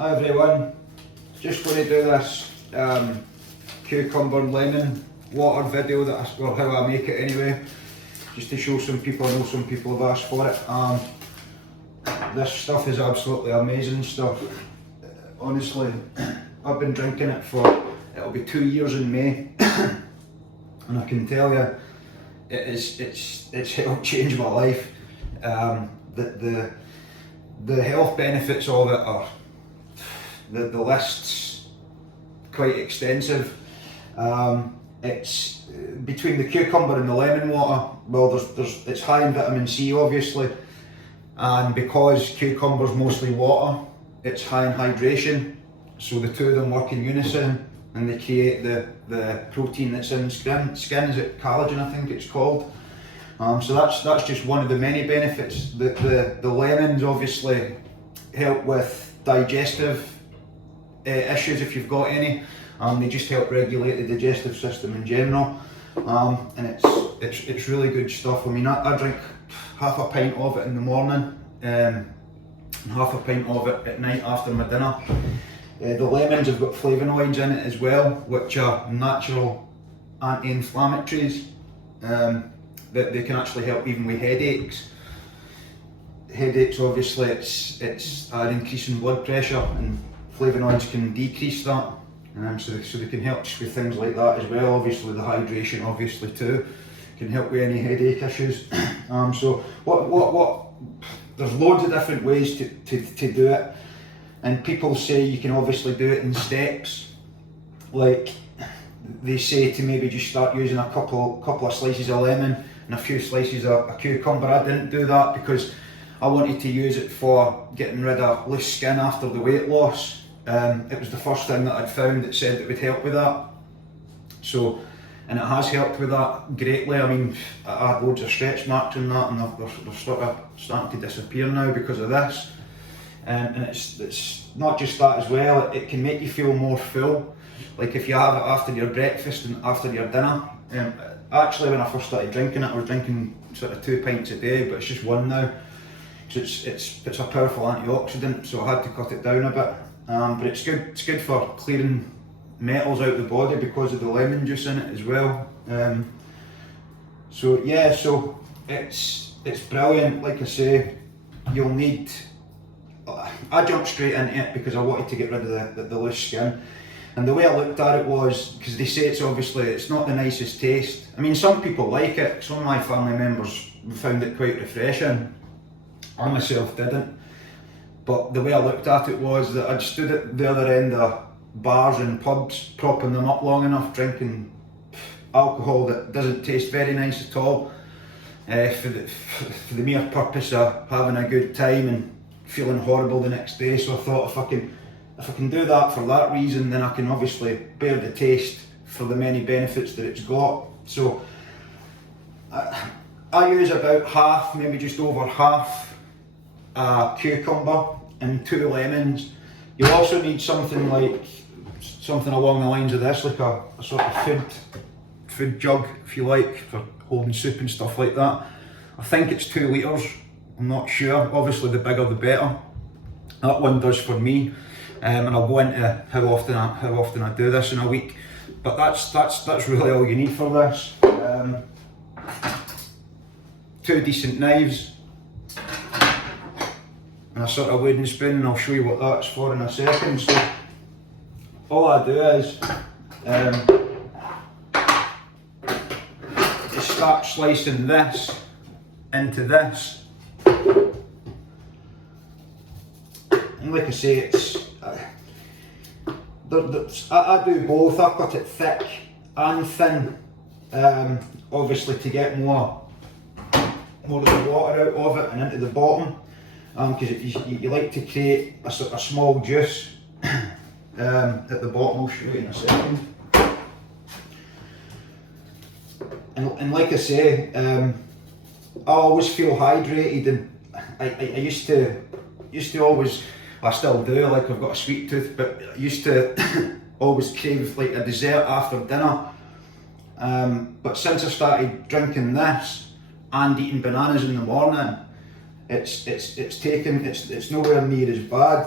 Hi everyone, just going to do this cucumber and lemon water video or how I make it anyway, just to show some people. I know some people have asked for it. This stuff is absolutely amazing stuff. Honestly, I've been drinking it for, it'll be 2 years in May, and I can tell you, it's helped change my life. The health benefits of it are, the list's quite extensive. It's between the cucumber and the lemon water. Well, it's high in vitamin C, obviously, and because cucumber's mostly water, it's high in hydration. So the two of them work in unison, and they create the protein that's in skin. Is it collagen? I think it's called. So that's just one of the many benefits. The lemons obviously help with digestive issues if you've got any. They just help regulate the digestive system in general, and it's really good stuff. I mean, I drink half a pint of it in the morning, and half a pint of it at night after my dinner. The lemons have got flavonoids in it as well, which are natural anti-inflammatories. That they can actually help even with headaches. Headaches, obviously, it's an increase in blood pressure, and flavonoids can decrease that. So they can help just with things like that as well. Obviously, the hydration, obviously too, can help with any headache issues. So there's loads of different ways to do it, and people say you can obviously do it in steps. Like they say to maybe just start using a couple of slices of lemon and a few slices of a cucumber. I didn't do that because I wanted to use it for getting rid of loose skin after the weight loss. It was the first thing that I'd found that said it would help with that. So, and it has helped with that greatly. I mean, I had loads of stretch marks in that, and they're sort of starting to disappear now because of this. And it's not just that as well, it can make you feel more full. Like if you have it after your breakfast and after your dinner. Actually, when I first started drinking it, I was drinking sort of 2 pints a day, but it's just one now. So it's a powerful antioxidant, so I had to cut it down a bit. But it's good for clearing metals out of the body because of the lemon juice in it as well. So yeah, so it's brilliant. Like I say, you'll need. I jumped straight into it because I wanted to get rid of the loose skin. And the way I looked at it was, because they say it's not the nicest taste. I mean, some people like it. Some of my family members found it quite refreshing. I myself didn't. But the way I looked at it was that I'd stood at the other end of bars and pubs, propping them up long enough, drinking alcohol that doesn't taste very nice at all, for the mere purpose of having a good time and feeling horrible the next day. So I thought, if I can do that for that reason, then I can obviously bear the taste for the many benefits that it's got. So I use about half, maybe just over half, a cucumber and 2 lemons. You also need something along the lines of this, like a sort of food jug, if you like, for holding soup and stuff like that. I think it's 2 litres, I'm not sure. Obviously the bigger the better. That one does for me. And I'll go into how often I do this in a week, but that's really all you need for this. 2 decent knives and a sort of wooden spoon, and I'll show you what that's for in a second. So all I do is start slicing this into this, and like I say, I do both. I cut it thick and thin, obviously to get more of the water out of it and into the bottom, because you like to create a sort of small juice at the bottom. I'll show you in a second. And like I say, I always feel hydrated, and I used to always. I still do, like I've got a sweet tooth, but I used to always crave like a dessert after dinner. But since I started drinking this and eating bananas in the morning, it's nowhere near as bad.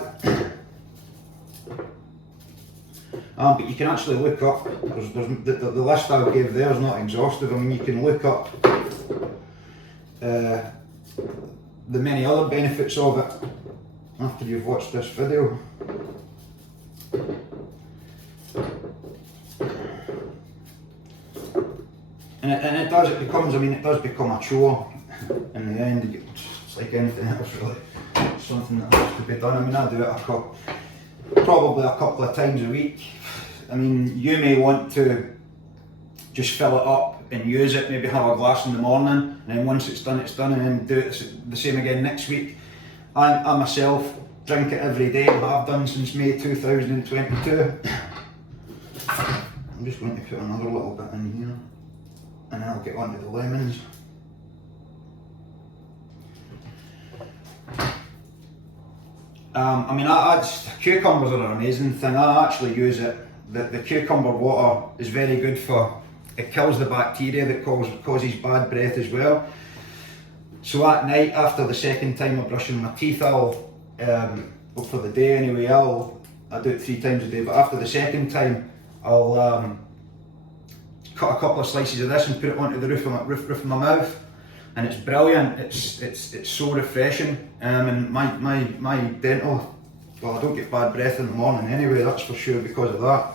But you can actually look up, the list I gave there is not exhaustive. I mean, you can look up the many other benefits of it after you've watched this video. And it does become a chore in the end. It's like anything else really, it's something that has to be done. I mean, I do it probably a couple of times a week. I mean, you may want to just fill it up and use it, maybe have a glass in the morning, and then once it's done, and then do it the same again next week. I myself drink it every day, and have done since May 2022. I'm just going to put another little bit in here, and then I'll get onto the lemons. I mean, cucumbers are an amazing thing. I actually use it. The cucumber water is very good for, it kills the bacteria that causes bad breath as well. So at night, after the second time of brushing my teeth, I'll, for the day anyway, I do it 3 times a day, but after the second time, I'll cut a couple of slices of this and put it onto the roof of my mouth. And it's brilliant. It's so refreshing. And my dental, well, I don't get bad breath in the morning anyway, that's for sure because of that.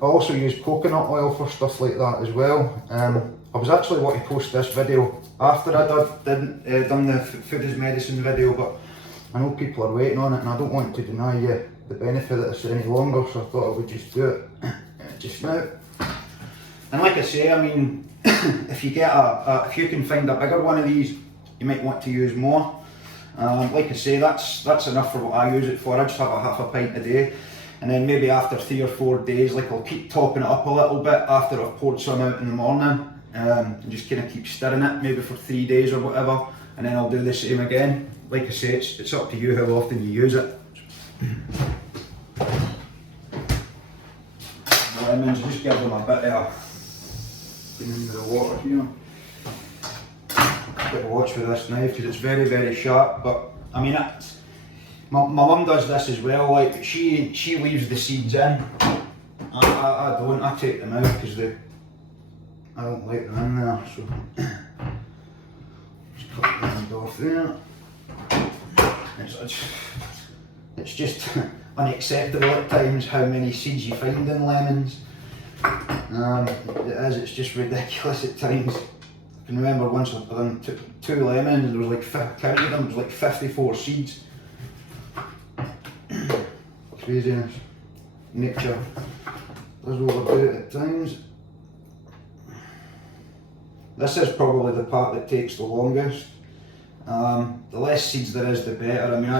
I also use coconut oil for stuff like that as well. I was actually wanting to post this video after I done the food as medicine video, but I know people are waiting on it, and I don't want to deny you the benefit of this any longer, so I thought I would just do it just now. And like I say, I mean, if you if you can find a bigger one of these, you might want to use more. Like I say, that's enough for what I use it for. I just have a half a pint a day, and then maybe after 3 or 4 days, like I'll keep topping it up a little bit after I've poured some out in the morning, and just kind of keep stirring it, maybe for 3 days or whatever, and then I'll do the same again. Like I say, it's up to you how often you use it. Lemons, just give them a bit of into the water here. Bit of watch with this knife because it's very, very sharp. But I mean, my mum does this as well. Like she leaves the seeds in. I don't. I take them out because I don't like them in there. So just cut the end off there. It's just unacceptable at times how many seeds you find in lemons. It's just ridiculous at times. I can remember once I done 2 lemons and there was like, counted them, it was like 54 seeds. Craziness. Nature does overdo it at times. This is probably the part that takes the longest. The less seeds there is, the better. I mean,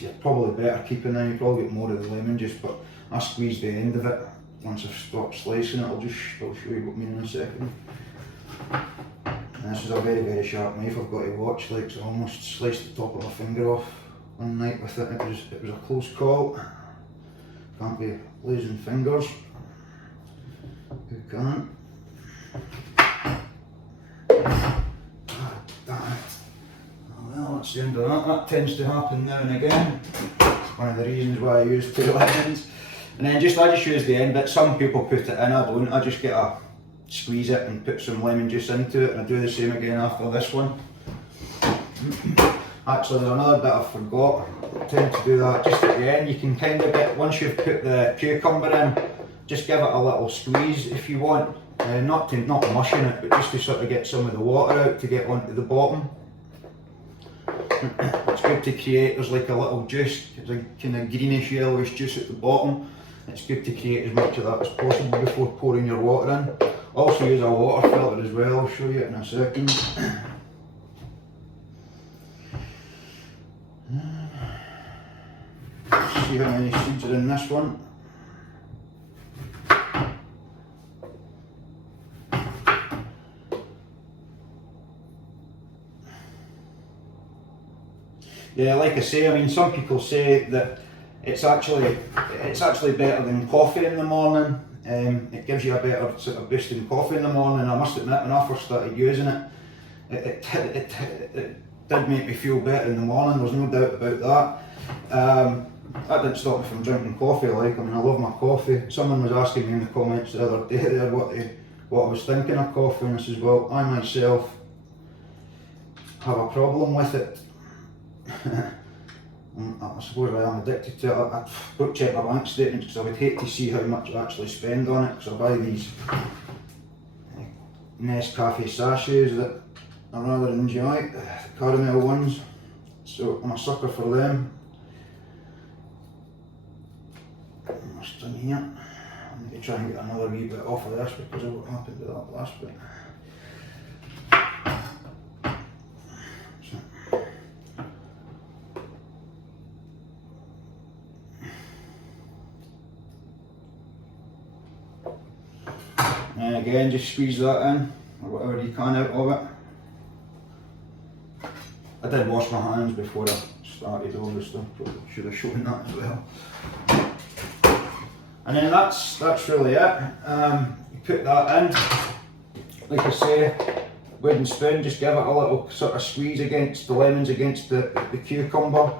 you're probably better keeping them, you probably get more of the lemon juice, but I squeeze the end of it. Once I've stopped slicing it, I'll show you what I mean in a second. And this is a very, very sharp knife I've got to watch, like, so I almost sliced the top of my finger off one night with it. It was a close call. Can't be losing fingers. Who can't? Well, that's the end of that. That tends to happen now and again. It's one of the reasons why I use 2 lemons. And then I just use the end bit. Some people put it in, I don't. I just squeeze it and put some lemon juice into it, and I do the same again after this one. Actually, there's another bit I forgot. I tend to do that just at the end. You can kind of get, once you've put the cucumber in, just give it a little squeeze if you want. Not mushing it, but just to sort of get some of the water out to get onto the bottom. It's good to create, there's like a little juice, it's a kind of greenish yellowish juice at the bottom. It's good to create as much of that as possible before pouring your water in. Also use a water filter as well, I'll show you it in a second. See how many seeds are in this one. Yeah, like I say, I mean, some people say that it's actually better than coffee in the morning. It gives you a better sort of boost in coffee in the morning. I must admit, when I first started using it, it did make me feel better in the morning, there's no doubt about that. That didn't stop me from drinking coffee. Like, I mean, I love my coffee. Someone was asking me in the comments the other day there what I was thinking of coffee, and I says, well, I myself have a problem with it. I suppose I am addicted to it. I don't check my bank statements because I would hate to see how much I actually spend on it, because I buy these Nescafe sachets that I rather enjoy, the caramel ones, so I'm a sucker for them. Almost done here. I need to try and get another wee bit off of this because of what happened to that last bit. And again, just squeeze that in, or whatever you can out of it. I did wash my hands before I started, obviously, probably should have shown that as well. And then that's really it. You put that in, like I say, wooden spoon, just give it a little sort of squeeze against the lemons, against the cucumber.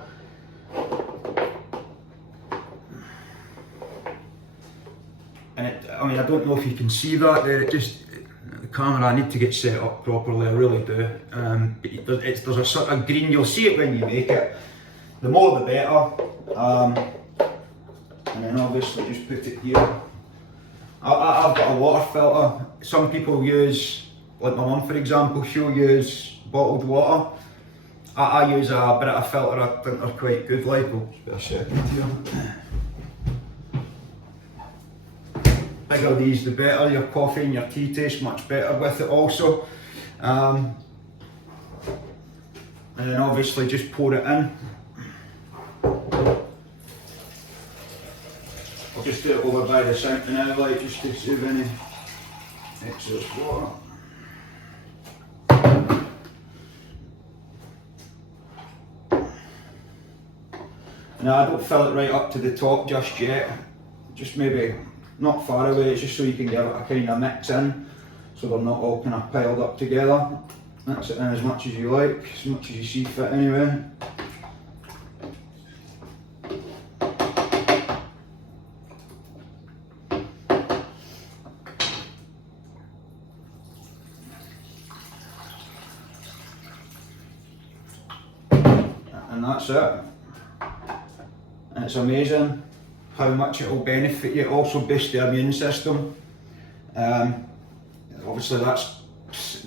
And I mean, I don't know if you can see that there, the camera, I need to get set up properly, I really do. But there's a sort of green, you'll see it when you make it. The more the better. And then obviously just put it here. I've got a water filter. Some people use, like my mum for example, she'll use bottled water. I use a Brita filter, I think they're quite good, like. I'll just put a second here. Bigger these the better, your coffee and your tea tastes much better with it also. And then obviously just pour it in. I'll just do it over by the sink now, like, just to save any excess water. Now I don't fill it right up to the top just yet, just maybe not far away, it's just so you can give it a kind of mix in, so they're not all kind of piled up together. Mix it in as much as you like, as much as you see fit anyway. And that's it. And it's amazing how much it will benefit you. Also boost the immune system. Obviously the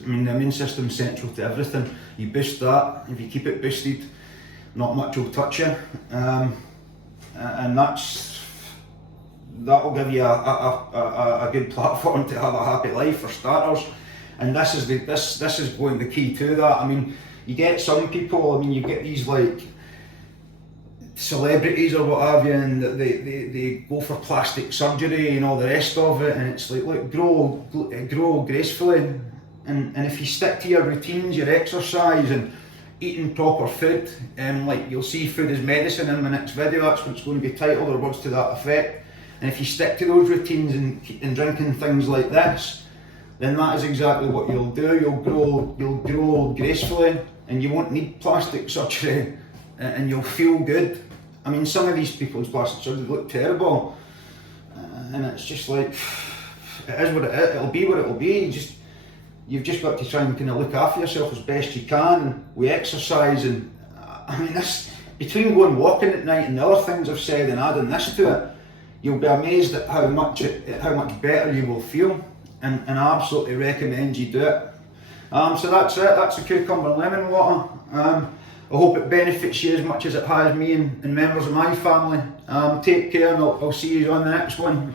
immune system's central to everything. You boost that, if you keep it boosted, not much will touch you. And that'll give you a good platform to have a happy life for starters. And this is going the key to that. I mean, you get some people, I mean, you get these like celebrities or what have you, and they go for plastic surgery and all the rest of it, and it's like, look, grow gracefully, and if you stick to your routines, your exercise and eating proper food, like you'll see food is medicine in my next video, that's what it's going to be titled, or words to that effect. And if you stick to those routines and drinking things like this, then that is exactly what you'll do. You'll grow gracefully, and you won't need plastic surgery, and you'll feel good. I mean, some of these people's plastic surgery look terrible, and it's just like, it is what it is. It'll be what it'll be. You've just got to try and kind of look after yourself as best you can, and we exercise. And I mean, this, between going walking at night and the other things I've said and adding this to it, you'll be amazed at how much better you will feel. And I absolutely recommend you do it. So that's it, that's the cucumber and lemon water. I hope it benefits you as much as it has me and members of my family. Take care, and I'll see you on the next one.